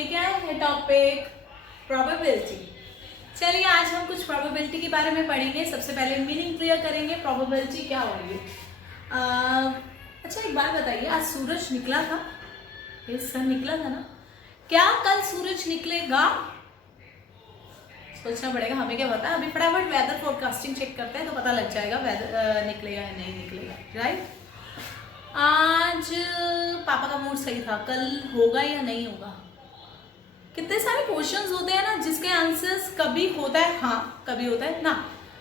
ये क्या है टॉपिक? प्रोबेबिलिटी। चलिए आज हम कुछ प्रोबेबिलिटी के बारे में पढ़ेंगे। सबसे पहले मीनिंग क्लियर करेंगे, प्रोबेबिलिटी क्या हो रही है। अच्छा एक बात बताइए, आज सूरज निकला था? ये सन निकला था ना? क्या कल सूरज निकलेगा? सोचना पड़ेगा, हमें क्या पता। अभी फटाफट वेदर फोरकास्टिंग चेक करते हैं तो पता लग जाएगा वेदर निकलेगा या नहीं निकलेगा, राइट। आज पापा का मूड सही था, कल होगा या नहीं होगा। कितने सारे क्वेश्चंस होते हैं ना जिसके आंसर्स कभी होता है हाँ, कभी होता है ना।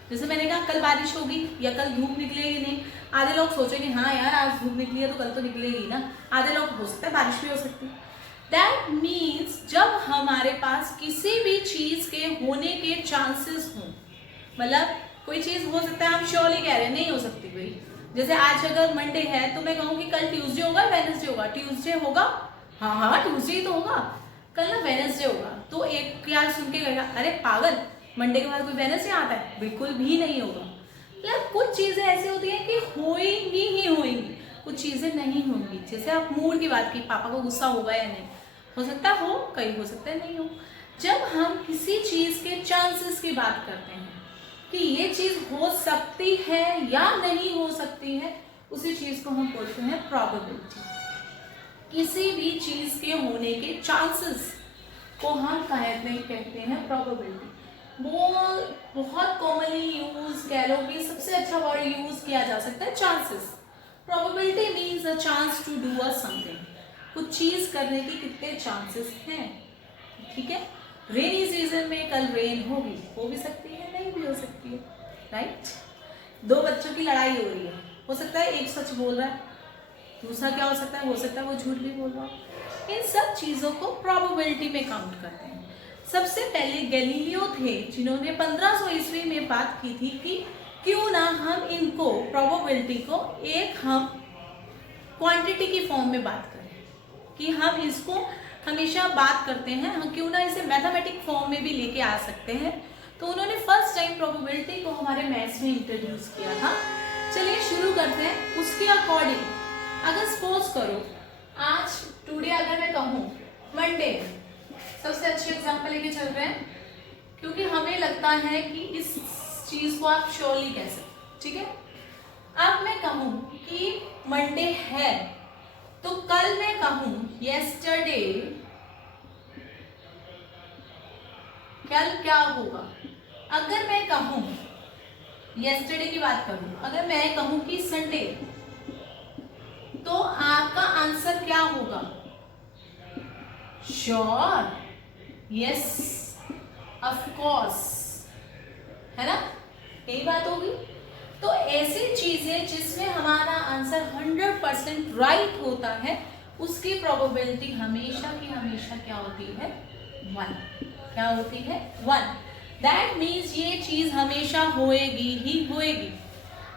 जैसे मैंने कहा कल बारिश होगी या कल धूप निकलेगी नहीं। आधे लोग सोचेंगे हाँ यार आज धूप निकली है तो कल तो निकलेगी ना। आधे लोग हो सकता है बारिश भी हो सकती है। दैट मीन्स जब हमारे पास किसी भी चीज के होने के चांसेस हों, मतलब कोई चीज हो सकता है, हम श्योरली कह रहे हैं नहीं हो सकती कोई। जैसे आज अगर मंडे है तो मैं कहूँगी कल ट्यूसडे होगा, वेडनेसडे होगा। ट्यूसडे होगा, हाँ हाँ ट्यूसडे ही तो होगा। कल ना वेडनेसडे होगा। तो एक क्या सुन के कहेगा अरे पागल, मंडे के बाद कोई वेडनेसडे आता है? बिल्कुल भी नहीं होगा। मतलब कुछ चीजें ऐसी होती हैं कि होएंगी ही होएंगी, कुछ चीजें नहीं होंगी। जैसे आप मूड की बात की, पापा को गुस्सा होगा या नहीं, हो सकता हो, कहीं हो सकता है नहीं हो। जब हम किसी चीज के चांसेस की बात करते हैं कि ये चीज हो सकती है या नहीं हो सकती है, उसी चीज को हम बोलते हैं प्रोबेबिलिटी। किसी भी चीज के होने के चांसेस को हम कहते हैं प्रोबेबिलिटी। वो बहुत कॉमनली यूज कह लो कि सबसे अच्छा वर्ड यूज किया जा सकता है chances. Probability means a chance to do a something. कुछ चीज करने के कितने चांसेस हैं, ठीक है। रेनी सीजन में कल रेन होगी, हो भी सकती है नहीं भी हो सकती है, राइट। दो बच्चों की लड़ाई हो रही है, हो सकता है एक सच बोल रहा है, दूसरा क्या हो सकता है वो झूठ भी बोल रहा है। इन सब चीजों को प्रोबेबिलिटी में काउंट करते हैं। सबसे पहले गैलीलियो थे जिन्होंने 1500 ईस्वी में बात की थी कि क्यों ना हम इनको प्रोबेबिलिटी को एक हम क्वांटिटी की फॉर्म में बात करें, कि हम इसको हमेशा बात करते हैं, हम क्यों ना इसे मैथमेटिक फॉर्म में भी लेके आ सकते हैं। तो उन्होंने फर्स्ट टाइम प्रोबेबिलिटी को हमारे मैथ्स में इंट्रोड्यूस किया था। चलिए शुरू करते हैं। उसके अकॉर्डिंग अगर सपोज करो आज टुडे अगर मैं कहूँ मंडे, सबसे अच्छे एग्जांपल लेके चल रहे हैं क्योंकि हमें लगता है कि इस चीज को आप श्योरली कह सकते, ठीक है। अब मैं कहूँ कि मंडे है तो कल मैं कहूं yesterday, कल क्या होगा। अगर मैं कहूं yesterday की बात करूं, अगर मैं कहूं कि संडे, तो आपका आंसर क्या होगा? श्योर, यस, ऑफ कोर्स, है ना, यही बात होगी। तो ऐसी चीजें जिसमें हमारा आंसर 100% राइट होता है, उसकी प्रोबेबिलिटी हमेशा की हमेशा क्या होती है? 1। क्या होती है? 1। दैट मीन्स ये चीज हमेशा होएगी ही होएगी।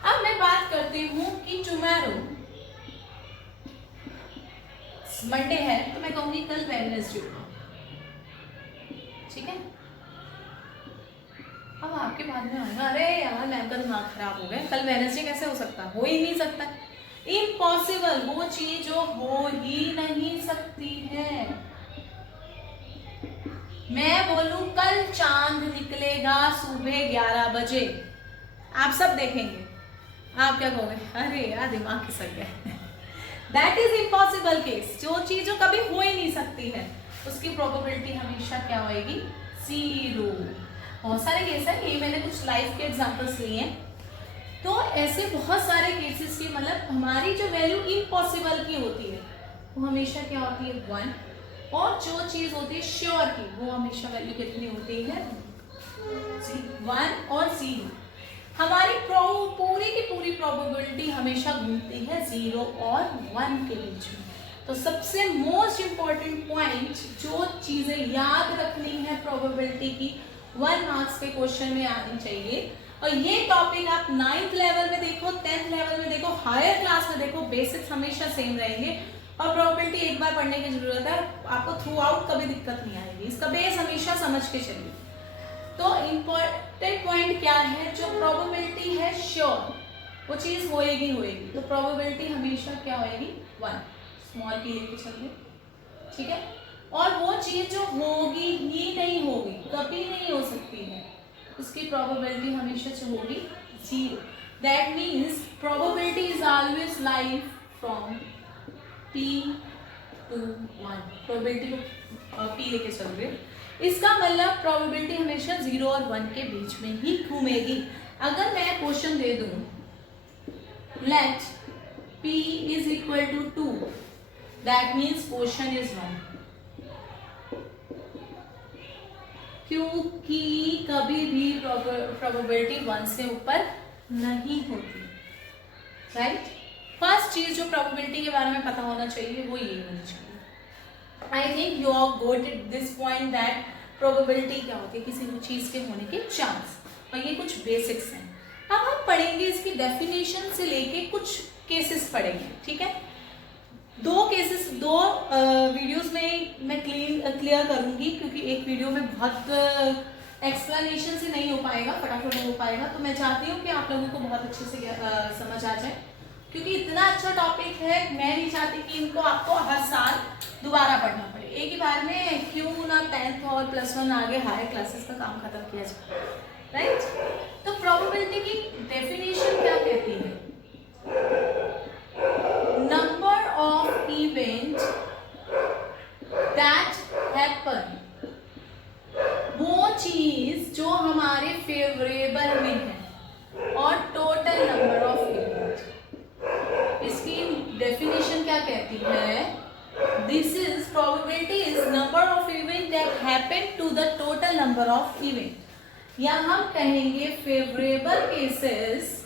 अब मैं बात करती हूं कि टुमारो मंडे है तो मैं कहूंगी कल वेडनेसडे होगा, ठीक है। अब आपके बाद में आएगा अरे यार मैम का दिमाग खराब हो गया, कल वेडनेसडे कैसे हो सकता है? हो ही नहीं सकता, इम्पॉसिबल। वो चीज जो हो ही नहीं सकती है। मैं बोलूं कल चांद निकलेगा सुबह 11 बजे, आप सब देखेंगे, आप क्या कहोगे? अरे यार दिमाग खिसक गया। That is impossible case. जो चीज जो कभी हो ही नहीं सकती है उसकी प्रोबेबिलिटी हमेशा क्या होएगी? 0। बहुत सारे केस है, ये मैंने कुछ लाइफ के एग्जांपल्स लिए हैं। तो ऐसे बहुत सारे केसेस की मतलब हमारी जो वैल्यू इम्पॉसिबल की होती है वो हमेशा क्या होती है? 1। और जो चीज होती है श्योर की वो हमेशा वैल्यू कितनी होती है? 1 और 0। हमारी पूरी की पूरी प्रोबेबिलिटी हमेशा घूमती है 0 और 1 के बीच में। तो सबसे मोस्ट इंपॉर्टेंट पॉइंट जो चीजें याद रखनी है प्रोबेबिलिटी की, 1 मार्क्स के क्वेश्चन में आनी चाहिए। और ये टॉपिक आप 9th लेवल में देखो, 10th लेवल में देखो, हायर क्लास में देखो, बेसिक्स हमेशा सेम रहेंगे। और प्रोबेबिलिटी एक बार पढ़ने की जरूरत है, आपको थ्रू आउट कभी दिक्कत नहीं आएगी। इसका बेस हमेशा समझ के चलिए। तो इम्पोर्टेंट पॉइंट क्या है? जो प्रोबेबिलिटी है श्योर, वो चीज होएगी होएगी, तो प्रोबेबिलिटी हमेशा क्या होएगी? 1। स्मॉल की लेके चलिए, ठीक है। और वो चीज जो होगी ही नहीं होगी, कभी नहीं हो सकती है, उसकी प्रोबेबिलिटी हमेशा से होगी 0। That means probability is always life from p to 1। Probability को p लेके चल रहे हैं, इसका मतलब प्रोबेबिलिटी हमेशा 0 और 1 के बीच में ही घूमेगी। अगर मैं क्वेश्चन दे दूं let p is equal to 2, that means question is 1, क्योंकि कभी भी प्रोबेबिलिटी 1 से ऊपर नहीं होती, राइट। फर्स्ट चीज जो प्रोबेबिलिटी के बारे में पता होना चाहिए वो ये होनी चाहिए। I think you are got it this point that probability क्या होती है, किसी भी चीज के होने के चांस, और ये कुछ बेसिक्स हैं। अब हम पढ़ेंगे इसकी डेफिनेशन से लेके कुछ केसेस पढ़ेंगे, ठीक है। दो केसेस, दो वीडियोस में मैं क्लियर करूंगी, क्योंकि एक वीडियो में बहुत एक्सप्लेनेशन से नहीं हो पाएगा, फटाफट नहीं हो पाएगा, तो मैं चाहती हूँ कि आप लोगों को बहुत अच्छे से समझ आ जाए, क्योंकि इतना अच्छा टॉपिक है। मैं नहीं चाहती कि इनको आपको हर साल दोबारा पढ़ना पड़े, एक ही बार में क्यों ना 10th और +1 आगे हायर क्लासेस का काम खत्म किया जाए, राइट। तो प्रोबेबिलिटी की डेफिनेशन क्या कहती है, number of event that happen, वो चीज जो हमारे फेवरेबल में है, और टोटल नंबर ऑफ इवेंट। इसकी डेफिनेशन क्या कहती है, this is probability is number of event that happen to the total number of event, या हम कहेंगे favourable cases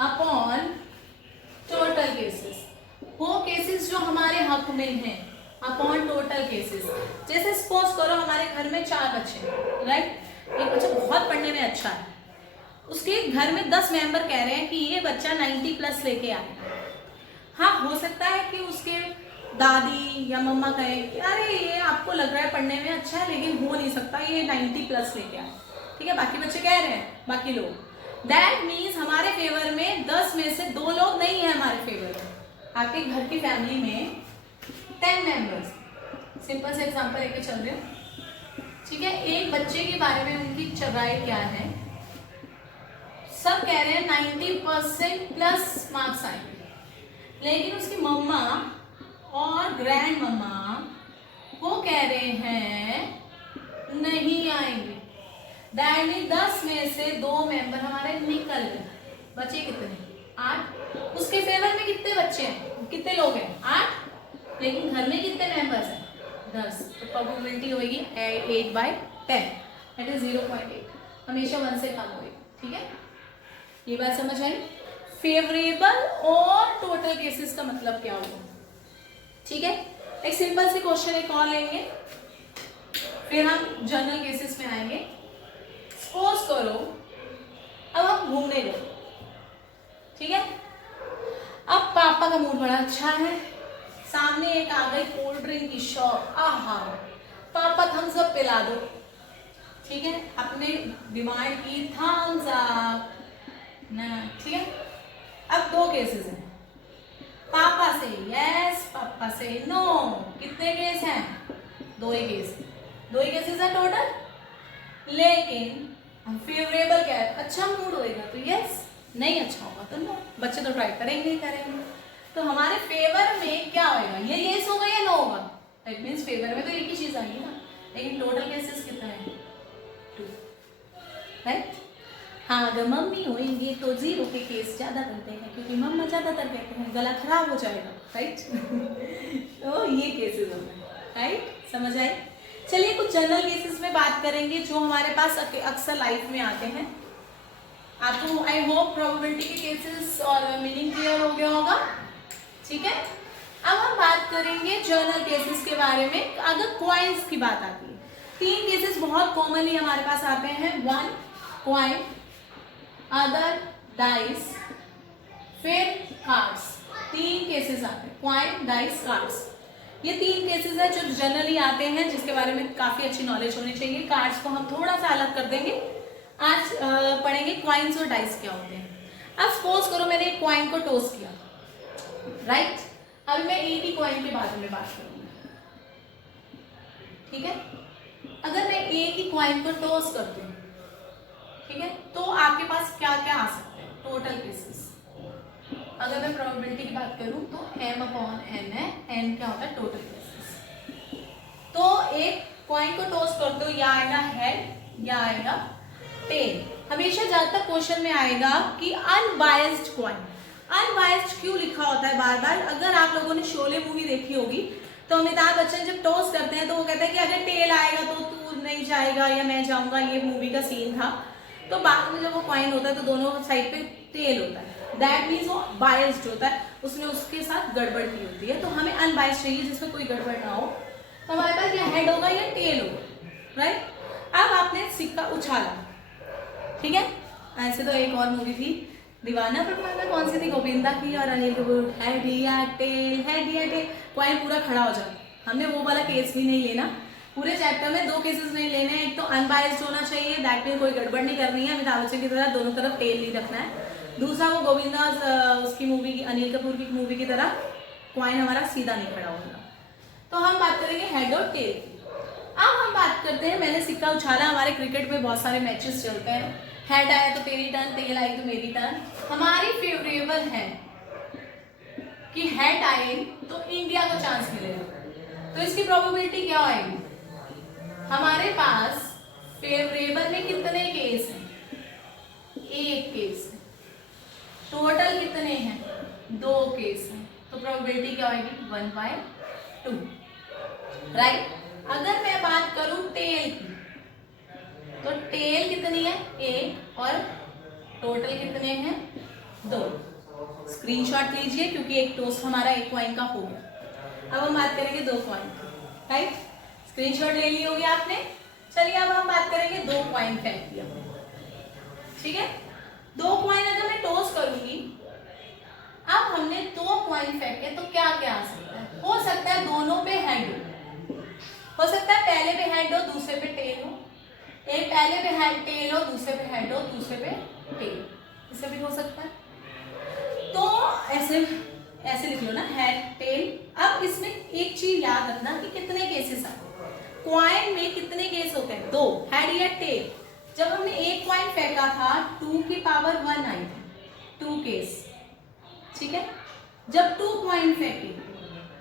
upon total cases, वो केसेस जो हमारे हक में हैं अपॉन टोटल केसेस। जैसे सपोज करो हमारे घर में 4 बच्चे हैं, राइट। एक बच्चा बहुत पढ़ने में अच्छा है, उसके घर में 10 मेंबर कह रहे हैं कि ये बच्चा 90+ लेके आएगा। हाँ, हो सकता है कि उसके दादी या मम्मा कहें कि अरे ये आपको लग रहा है पढ़ने में अच्छा है, लेकिन हो नहीं सकता, ये 90+ लेके आए, ठीक है। बाकी बच्चे कह रहे हैं, बाकी लोग, दैट मीन्स हमारे फेवर में 10 में से 2 लोग नहीं है हमारे फेवर में। आपके घर की फैमिली में 10 मेंबर्स, सिंपल से एग्जांपल लेके चल रहे हो, ठीक है। एक बच्चे के बारे में उनकी राय क्या है, सब कह रहे हैं 90% + मार्क्स आएंगे, लेकिन उसकी मम्मा और ग्रैंड मम्मा वो कह रहे हैं नहीं आएंगे। दैट मीन 10 में से 2 मेंबर हमारे निकल गए, बचे कितने, 8। उसके फेवर में कितने बच्चे हैं, कितने लोग हैं, 8, लेकिन घर में कितने मेंबर्स हैं, 10। तो प्रोबेबिलिटी होगी 8/10, दैट इज 0.8, हमेशा 1 से कम होगी, ठीक है। ये बात समझ आई। फेवरेबल और टोटल केसेस का मतलब क्या होगा, ठीक है। एक सिंपल से क्वेश्चन एक और लेंगे, फिर हम जनरल केसेस में आएंगे। सपोज करो अब हम घूमने गए, ठीक है। अब पापा का मूड बड़ा अच्छा है, सामने एक आ गई कोल्ड ड्रिंक की शॉप, आहा पापा थम्स अप पिला दो, ठीक है। अपने डिमांड की थम्स अप ना, ठीक है। अब 2 केसेस हैं, पापा से यस, पापा से नो। कितने केस हैं, 2 ही केस, 2 ही केसेस हैं टोटल। लेकिन हम फेवरेबल क्या है, अच्छा मूड होएगा तो यस, नहीं अच्छा होगा तो नो। बच्चे तो ट्राई करेंगे ही करेंगे। तो हमारे फेवर में क्या होगा, ये यस होगा या नो होगा, इट मीन्स फेवर में तो एक ही चीज आएगी ना, लेकिन टोटल केसेस कितने हैं, 2, राइट। हाँ, अगर मम्मी होंगी तो 0 के केस ज्यादा करते हैं, क्योंकि मम्मा ज्यादातर कहते हैं गला खराब हो जाएगा, राइट। तो ये केसेस होते हैं, राइट, समझ आए। चलिए कुछ जनरल केसेस में बात करेंगे जो हमारे पास अक्सर लाइफ में आते हैं। आपको आई होप प्रोबेबिलिटी के केसेस और मीनिंग क्लियर हो गया होगा, ठीक है। अब हम बात करेंगे जनरल केसेस के बारे में। अगर कॉइन्स की बात आती है, 3 केसेस बहुत कॉमनली हमारे पास आते हैं, 1 कॉइन, अदर डाइस, फिर कार्ड्स। 3 केसेस आते हैं, कॉइन, डाइस, कार्ड्स। ये 3 केसेस है जो जनरली आते हैं, जिसके बारे में काफी अच्छी नॉलेज होनी चाहिए। कार्ड्स को हम थोड़ा सा अलग कर देंगे, आज पढ़ेंगे कॉइन्स और डाइस क्या होते हैं। अब सपोज करो मैंने एक कॉइन को टॉस किया, राइट। अभी मैं एक ही कॉइन के बारे में बात करूंगी, ठीक है। अगर मैं एक ही कॉइन को टॉस करती हूँ, ठीक है, तो आपके पास क्या क्या आ सकते हैं टोटल केसेस। अगर मैं प्रोबेबिलिटी की बात करूं तो m/n है, n क्या होता है टोटल केसेस। तो एक कॉइन को टॉस करते हो, या आएगा हेड या आएगा टेल। हमेशा ज्यादातर क्वेश्चन में आएगा कि अनबायस्ड कॉइन। अनबायस्ड क्यों लिखा होता है बार बार? अगर आप लोगों ने शोले मूवी देखी होगी तो अमिताभ बच्चन जब टॉस करते हैं तो वो कहते हैं कि अगर टेल आएगा तो तू नहीं जाएगा या मैं जाऊंगा, ये मूवी का सीन था। तो बाद में जब वो कॉइन होता है तो दोनों साइड पे टेल होता है, दैट मीन्स वो बायस्ड होता है, उसने उसके साथ गड़बड़ की होती है। तो हमें अनबायस्ड चाहिए जिसमें कोई गड़बड़ ना हो। तो हमारे पास या हेड होगा या टेल होगा, राइट। अब आपने सिक्का उछाला, ठीक है। ऐसे तो एक और मूवी थी दीवाना, पर कौन सी थी, गोविंदा की और अनिल कपूर, हेड या टेल, हेड या टेल, कॉइन पूरा खड़ा हो जाए। हमने वो वाला केस भी नहीं लेना, पूरे चैप्टर में 2 केसेस नहीं लेने हैं। एक तो अनबायस्ड होना चाहिए, दैट मीन कोई गड़बड़ नहीं करनी है, अमिताभ बच्चन की तरह दोनों तरफ टेल नहीं रखना है। दूसरा वो गोविंदा उसकी मूवी की, अनिल कपूर की मूवी की तरह कॉइन हमारा सीधा नहीं खड़ा होगा। तो हम बात करेंगे हेड और टेल की। अब हम बात करते हैं, मैंने सिक्का उछाला, हमारे क्रिकेट में बहुत सारे मैचेस चलते हैं, हेड आया तो तेरी टर्न, टेल आई तो मेरी टर्न। हमारी फेवरेबल है कि हेड आए तो इंडिया को चांस मिलेगा, तो इसकी प्रोबेबिलिटी क्या आएगी? हमारे पास फेवरेबल में कितने केस हैं? एक केस है। टोटल कितने हैं? 2 केस हैं, तो प्रोबेबिलिटी क्या होगी? 1/2, राइट। अगर मैं बात करूं टेल की, तो टेल कितनी है? 1, और टोटल कितने हैं? 2। स्क्रीनशॉट लीजिए क्योंकि एक टोस्ट हमारा एक कॉइन का हो गया। अब हम बात करेंगे 2 कॉइन की, राइट। स्क्रीनशॉट ले ली होगी आपने। चलिए अब हम बात करेंगे 2 कॉइन फेंक दिया, ठीक है। 2 कॉइन अगर मैं टॉस करूंगी, अब हमने 2 कॉइन फेंके तो क्या क्या आ सकता है? हो सकता है दोनों पे हेड हो सकता है पहले पे हेड हो दूसरे पे टेल हो, एक पहले पे हेड टेल हो दूसरे पे हेड हो दूसरे पे टेल, इसे भी हो सकता है। तो ऐसे लिख लो ना, हेड टेल। अब इसमें एक चीज याद रखना कि कितने केसेस आते हैं क्वाइन में, कितने केस होते हैं? 2, हेड या टेल। जब हमने एक क्वाइन फेंका था 2 की पावर 1 आई थी, 2 केस, ठीक है। जब 2 क्वाइन फेंके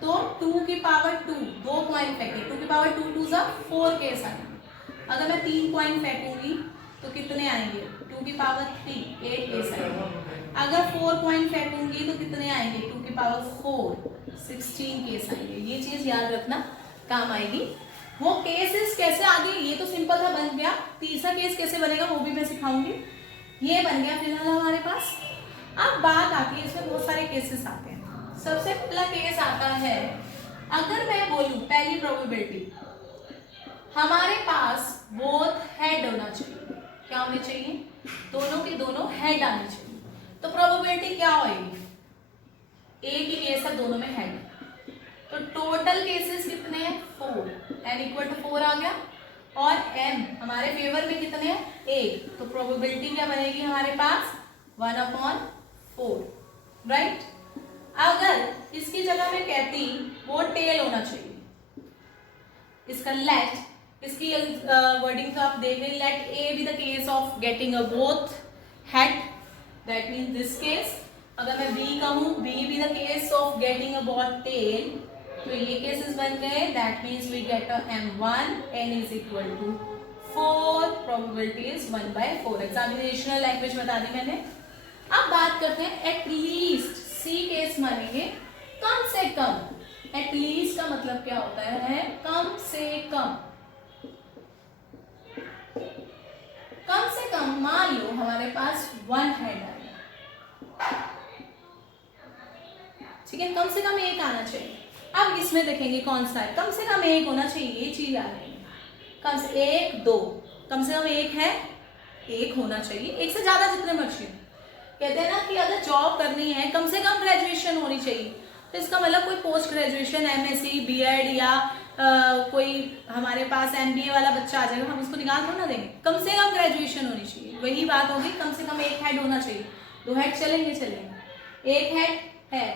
तो 2 की पावर 2, 2 क्वाइन फेंके, 2 की पावर 2 2 जा 4 केस आएंगे। अगर मैं 3 क्वाइन फेंकूंगी तो कितने आएंगे? 2 की पावर 3, 8 केस आएंगे। अगर 4 क्वाइन फेंकूंगी तो कितने आएंगे? 2 की पावर 4, 16 केस आएंगे। ये चीज याद रखना, काम आएगी। वो केसेस कैसे आगे, ये तो सिंपल था, बन गया। तीसरा केस कैसे बनेगा वो भी मैं सिखाऊंगी। ये बन गया फिलहाल हमारे पास। अब बात आती है, इसमें बहुत सारे केसेस आते हैं। सबसे पहला केस आता है, अगर मैं बोलूं पहली प्रोबेबिलिटी, हमारे पास बोथ हेड होना चाहिए। क्या होने चाहिए? दोनों के दोनों हेड आने चाहिए। तो प्रोबेबिलिटी क्या होगी? एक ही केस है, दोनों में हेड। तो टोटल केसेस कितने हैं? 4, n=4 आ गया। और m हमारे फेवर में कितने हैं? 1। तो प्रोबेबिलिटी क्या बनेगी हमारे पास? 1/4, राइट। अगर इसकी जगह मैं कहती वो टेल होना चाहिए, इसका लेट, इसकी वर्डिंग तो आप देख रहे हैं, let A be the case of getting a both head, that means this case. अगर मैं बी कहूं, B be the case of getting a both tail, तो ये केसेस बन गए, that means we get a m1, n=4, probability is 1/4। Examinational language बता दी मैंने। अब बात करते हैं एटलीस्ट, सी केस मानेंगे, कम से कम। एटलीस्ट का मतलब क्या होता है? कम से कम। कम से कम मान लो हमारे पास 1 हेड आएगा, ठीक है। कम से कम 1 आना चाहिए। अब इसमें देखेंगे कौन सा है, कम से कम 1 होना चाहिए, ये चीज आ रही है। कम से 1, 2, कम से कम 1 है, 1 होना चाहिए। 1 से ज्यादा जितने मर्जी। कहते हैं ना कि अगर जॉब करनी है कम से कम ग्रेजुएशन होनी चाहिए, तो इसका मतलब कोई पोस्ट ग्रेजुएशन, एमएससी, बीएड या कोई हमारे पास एमबीए वाला बच्चा आ जाएगा, हम उसको निकाल थोड़ा ना देंगे। कम से कम ग्रेजुएशन होनी चाहिए, वही बात होगी। कम से कम 1 हेड होना चाहिए। 2 हेड चलेंगे, 1 हेड है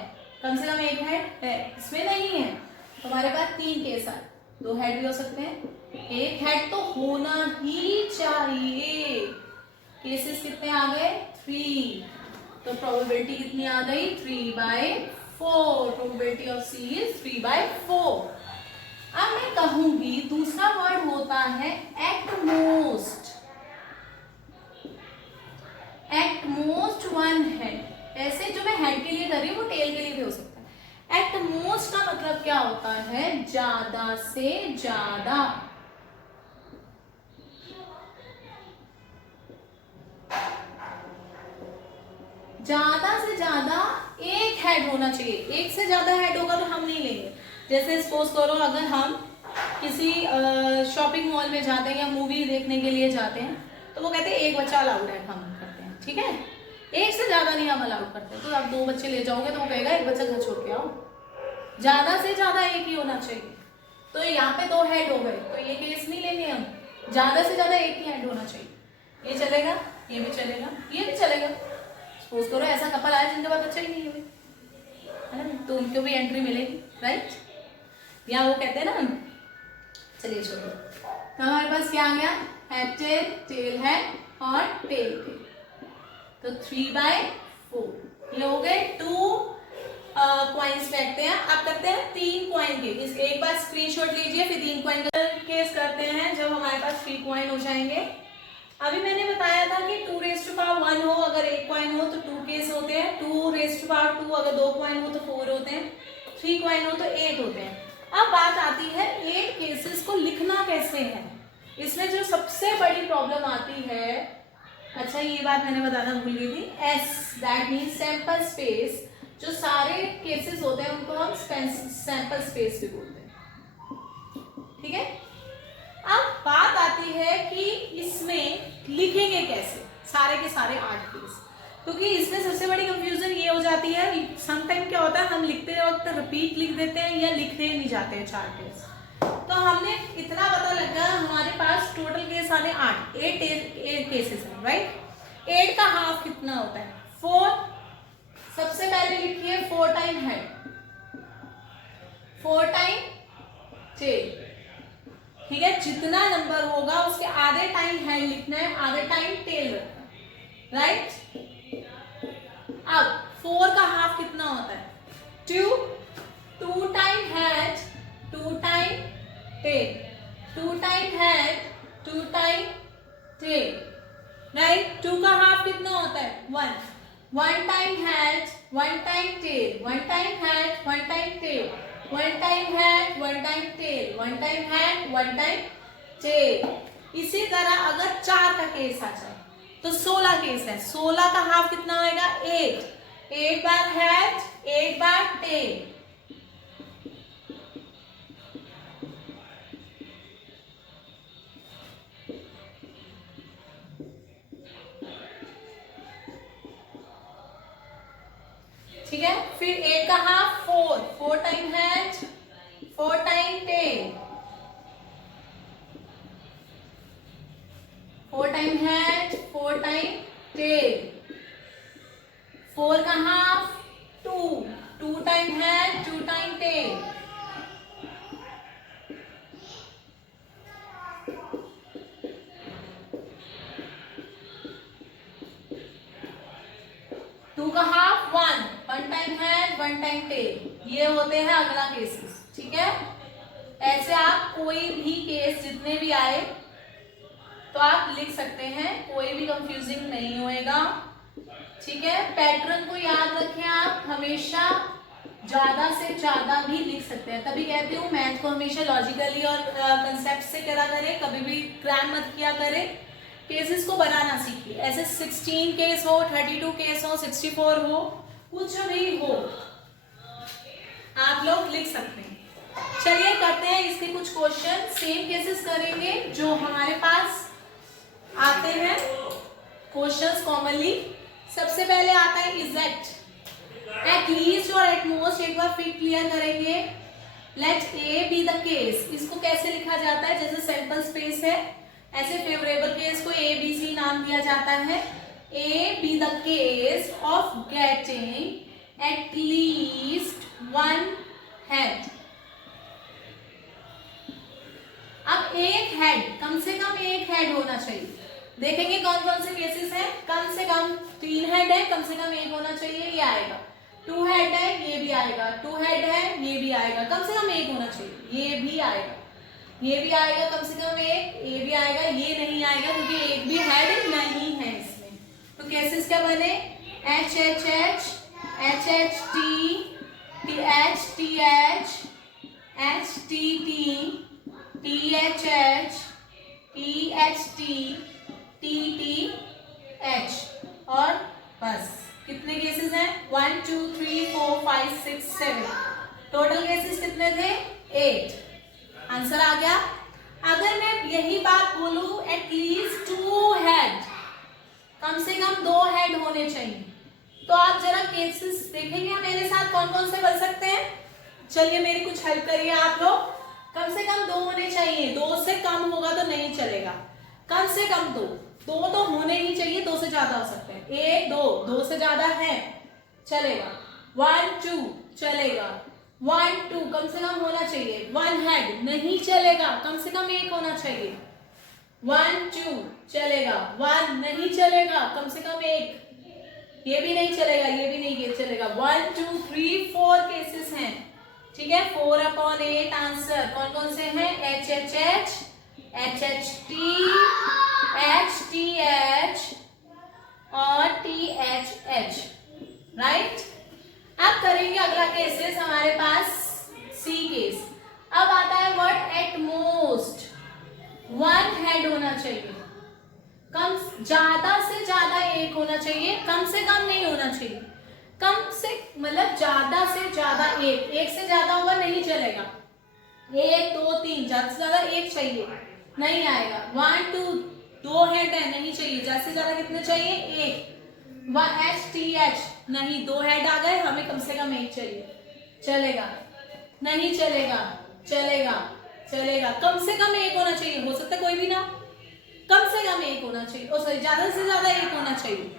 कम से कम एक हेड है, इसमें नहीं है तो हमारे पास 3 केस आए, 2 हेड भी हो सकते हैं, एक हेड तो होना ही चाहिए। केसेस कितने आ गए? 3, तो प्रोबेबिलिटी कितनी आ गई? 3/4। Probability of C is 3/4। अब मैं कहूंगी दूसरा वर्ड होता है at most. At most 1 head. ऐसे जो मैं हेड के लिए कर रही हूँ वो टेल के लिए भी हो सकता है। एट मोस्ट का मतलब क्या होता है? ज्यादा से ज्यादा। ज्यादा से ज्यादा एक हेड होना चाहिए। एक से ज्यादा हेड होगा तो हम नहीं लेंगे। जैसे सपोज करो अगर हम किसी शॉपिंग मॉल में जाते हैं या मूवी देखने के लिए जाते हैं तो वो कहते हैं एक बच्चा अलाउड है, हम करते हैं, ठीक है, एक से ज्यादा नहीं हम अलाउड करते। तो आप 2 बच्चे ले जाओगे तो वो कहेगा एक बच्चा घर छोड़ के आओ। ज्यादा से ज्यादा एक ही होना चाहिए। तो यहाँ पे 2 हेड हो गए तो ये केस नहीं लेंगे हम, ज्यादा से ज्यादा एक ही हेड होना चाहिए। ये चलेगा, ये भी चलेगा, ये भी चलेगा। सपोज करो ऐसा कपल आया जिनके पास बच्चा ही नहीं है ना, तो उनको भी एंट्री मिलेगी, राइट। या वो कहते हैं ना, चलिए छोड़ो। तो हमारे पास क्या आ गया? हेड टेल, टेल हेड और टेल टेल। तो 3/4 ये हो गए। 2 कॉइन्स फेंकते हैं। अब करते हैं 3 कॉइन के। इस एक बार स्क्रीनशॉट लीजिए, फिर 3 कॉइन का केस करते हैं जब हमारे पास 3 कॉइन हो जाएंगे। अभी मैंने बताया था कि 2⁻1 हो, अगर 1 कॉइन हो तो 2 केस होते हैं, 2⁻2 अगर 2 कॉइन हो तो 4 होते हैं, 3 कॉइन हो तो 8 होते हैं। अब बात आती है 8 केसेस को लिखना कैसे है। इसमें जो सबसे बड़ी प्रॉब्लम आती है, अच्छा ये बात मैंने बताना भूल गई थी, S that means sample space. जो सारे केसेस होते हैं उनको हम सैंपल स्पेस भी बोलते हैं, ठीक है। अब बात आती है कि इसमें लिखेंगे कैसे सारे के सारे 8 केस, क्योंकि इसमें सबसे बड़ी कंफ्यूजन ये हो जाती है, समटाइम क्या होता है हम लिखते वक्त रिपीट लिख देते हैं या लिखने नहीं जाते हैं 4 केस। तो हमने इतना पता लगा हमारे पास टोटल केस आने 8 केसेस हैं, राइट। 8 का हाफ कितना होता है? 4। सबसे पहले लिखिए 4 टाइम हेड, 4 टाइम टेल, ठीक है। जितना नंबर होगा उसके आधे टाइम हेड लिखना है, आधे टाइम टेल रखना है, राइट। अब 4 का हाफ कितना होता है? 2 time head, 2 time tail, 2 time head, 2 time tail, right. 2 का हाफ कितना होता है? 1 time head, 1 time tail, 1 time head, 1 time tail, 1 time head, 1 time tail, 1 time head, 1 time tail. इसी तरह अगर 4 का केस आ जाए तो 16 केस है। 16 का हाफ कितना होएगा? 8 बार हेड, 8 बार टेल, ठीक है। फिर 8 का half 4 time head, 4 time tail, 4 time head, 4 time tail. 4 का half 2 time head, 2 time tail, 2 का half 1 time head, 1 time tail. ये होते हैं अगला केसेस, ठीक है। ऐसे आप कोई भी केस जितने भी आए तो आप लिख सकते हैं, कोई भी कंफ्यूजिंग नहीं होएगा, ठीक है। पैटर्न को याद रखें, आप हमेशा ज्यादा से ज्यादा भी लिख सकते हैं। तभी कहती हूँ मैथ को हमेशा लॉजिकली और कंसेप्ट से करा करें, कभी भी क्रैम मत किया करें। केसेस को बनाना सीखिए। ऐसे 16 केस हो, 32 केस हो, 64 हो, कुछ भी हो, आप लोग लिख सकते हैं। चलिए करते हैं इसके कुछ क्वेश्चन। सेम केसेस करेंगे जो हमारे पास आते हैं क्वेश्चंस कॉमनली। सबसे पहले आता है इज एट लीस्ट और एट मोस्ट। एक बार फिर क्लियर करेंगे। Let A be the case, इसको कैसे लिखा जाता है? जैसे सैंपल स्पेस है, ऐसे फेवरेबल केस को ए बी सी नाम दिया जाता है। ए be the case of getting at least one head. अब एक हेड, कम से कम एक हेड होना चाहिए। देखेंगे कौन कौन से केसेस हैं। कम से कम 3 हेड है, कम से कम एक होना चाहिए, ये आएगा। 2 हेड है, ये भी आएगा। 2 हेड है, ये भी आएगा। कम से कम एक होना चाहिए, ये भी आएगा। ये भी आएगा कम से कम एक, ये भी आएगा। ये नहीं आएगा क्योंकि एक भी हेड नहीं है इसमें। तो केसेस क्या बने? H H H, H H T, T H T H, H T T, T H H, T H T, T T H. और बस कितने केसेस हैं? 1 2 3 4 5 6 7। टोटल केसेस कितने थे? 8। आंसर आ गया। अगर मैं यही बात बोलूं एटलीस्ट 2 हेड, कम से कम 2 हेड होने चाहिए, तो आप जरा केसेस देखेंगे मेरे साथ कौन कौन से बन सकते हैं। चलिए मेरी कुछ हेल्प करिए आप लोग। कम से कम 2 होने चाहिए, 2 से कम होगा तो नहीं चलेगा। कम से कम 2 तो होने ही चाहिए, 2 से ज्यादा हो सकते हैं। 1 2, 2 से ज्यादा है चलेगा। 1 2 चलेगा। 1 2 कम से कम होना चाहिए। 1 हेड नहीं चलेगा, कम से कम एक होना चाहिए। 1 2 चलेगा। 1 नहीं चलेगा, कम से कम एक। ये भी नहीं चलेगा, ये भी नहीं, ये चलेगा। 1 2 3 4 केसेस हैं, ठीक है। 4/8 आंसर कौन कौन से हैं? H H H, H H T, H T H और टी एच एच, राइट। अब करेंगे अगला केसेस हमारे पास सी केस। अब आता है वर्ड एट मोस्ट। 1 हेड होना चाहिए, कम ज्यादा से ज्यादा एक होना चाहिए, कम से कम नहीं होना चाहिए। कम से मतलब ज्यादा से ज्यादा एक से ज्यादा होगा नहीं चलेगा। 1 2 3, ज्यादा से ज्यादा एक चाहिए, नहीं आएगा। 1 2 2 हेड है, नहीं चाहिए। ज्यादा से ज्यादा कितने चाहिए? एक। एच टी एच नहीं, 2 हेड आ गए, हमें कम से कम एक चाहिए, चलेगा नहीं चलेगा? चलेगा चलेगा। कम से कम एक होना चाहिए, हो सकता है कोई भी ना, कम से कम एक होना चाहिए। ओ सॉरी, ज्यादा से ज्यादा एक होना चाहिए।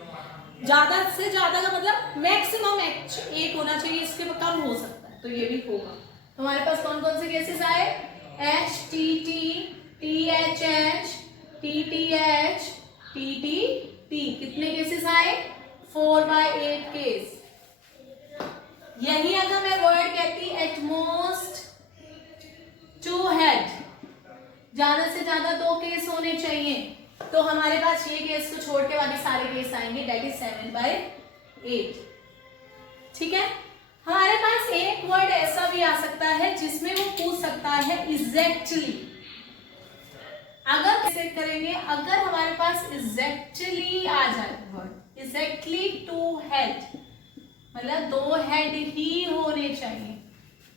ज्यादा से ज्यादा का मतलब मैक्सिमम एक होना चाहिए, इसके कम हो सकता है, तो ये भी होगा। तो हमारे पास कौन कौन से केसेस आए? H T T, T H H, T T H, T T T. कितने केसेस आए? 4/8 केस। यही अगर मैं वर्ड कहती एटमोस्ट 2 हेड, ज्यादा से ज्यादा 2 केस होने चाहिए, तो हमारे पास ये केस को छोड़ के बाकी सारे केस आएंगे, दैट इज 7/8, ठीक है। हमारे पास एक वर्ड ऐसा भी आ सकता है जिसमें वो पूछ सकता है एग्जैक्टली। अगर कैसे करेंगे? अगर हमारे पास एग्जैक्टली आ जाए वर्ड, एग्जैक्टली 2 हेड, मतलब 2 हेड ही होने चाहिए।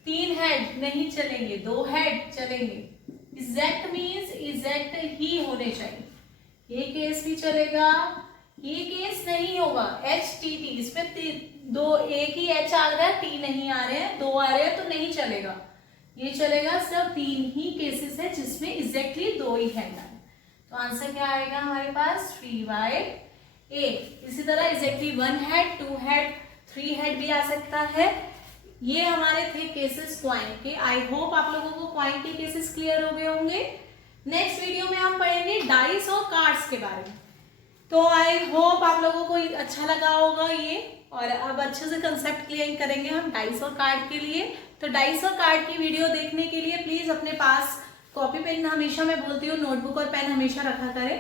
3 हेड नहीं चलेंगे, 2 हेड चलेंगे। एग्जैक्ट मीन्स एग्जैक्ट ही होने चाहिए। ये केस भी चलेगा, ये केस नहीं होगा। एच टी टी, इसमें 2 एक ही एच आ रहा है, टी नहीं आ रहे हैं, 2 आ रहे हैं, तो नहीं चलेगा। ये चलेगा। सिर्फ 3 ही केसेस है जिसमें एग्जैक्टली 2 ही हेड आए। तो आंसर क्या आएगा हमारे पास? 3/8। इसी तरह एग्जैक्टली 1 हेड, 2 हेड, 3 हेड भी आ सकता है। ये हमारे थे केसेस क्वाइन के। आई होप आप लोगों को क्वाइन के केसेस क्लियर हो गए होंगे। नेक्स्ट वीडियो में हम पढ़ेंगे डाइस और कार्ड्स के बारे में। तो आई होप आप लोगों को अच्छा लगा होगा ये, और अब अच्छे से कंसेप्ट क्लियर करेंगे हम डाइस और कार्ड के लिए। तो डाइस और कार्ड की वीडियो देखने के लिए प्लीज अपने पास कॉपी पेन, हमेशा मैं बोलती हूँ नोटबुक और पेन हमेशा रखा करें।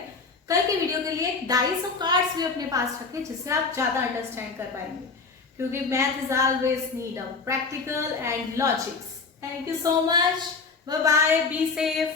कल की वीडियो के लिए डाइस और कार्ड्स भी अपने पास रखें, जिससे आप ज्यादा अंडरस्टैंड कर पाएंगे, क्योंकि math is always need of practical and logics. Thank you so much, bye bye, be safe.